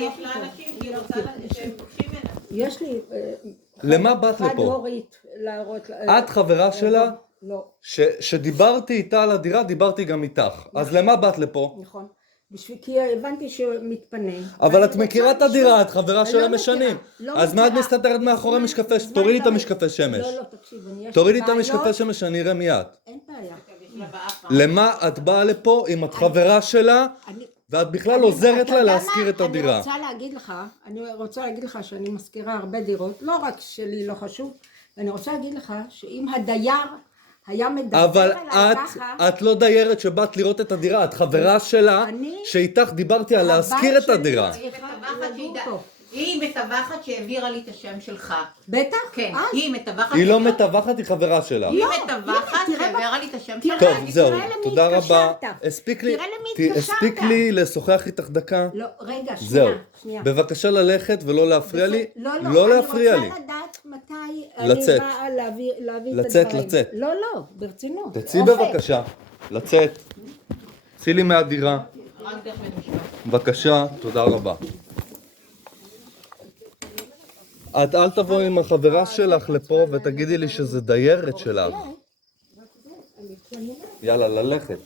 יש לה אנשים שהיא רוצה שהם פוגשים ממנה. יש לי... למה באת חד לפה? הורית להראות... את חברה שלה? לא. שדיברתי איתה על הדירה, דיברתי גם איתך. אז למה באת לפה? נכון. כי הבנתי שמתפנה. אבל את מכירה את הדירה, את חברה שלה משנים. אז מה את מסתתרת מאחורי משקפי שמש? תורידי את המשקפי שמש. לא, לא, תקשיב, תורידי את המשקפי שמש שאני אראה מיד. אין בעיה. למה את באה לפה אם את חברה שלה ואת בכלל עוזרת לה להשכיר את הדירה? אני רוצה להגיד לך שאני מזכירה הרבה דירות, לא רק שלי לא חשוב, ואני רוצה להגיד לך שאם הדייר היה מדבר אבל עליי ככה... את לא דיירת שבאת לראות את הדירה, את חברה שלה שאיתך דיברתי על להשכיר את הדירה. היא מתווכת שהעבירה לי את השם שלך. בטח? כן, היא מתווכת. היא לא מתווכת, היא חברה שלה. היא מתווכת שהעבירה לי את השם שלך. טוב, זהו, תודה רבה. הספיק לי לשוחח איתך דקה? לא, רגע, זהו, שנייה. בבקשה ללכת ולא להפריע לי. לא להפריע לי. אני רוצה לדעת מתי אני באה להביא את הדברים. לצאת. לא, לא, ברצינות. תצאי בבקשה. לצאת. צאי לי מהדירה. רק דרך בית משפט. בבקשה, תודה רבה. את אל תבואי עם החברה שלך לפה ותגידי לי שזה דיירת שלך. יאללה, ללכת.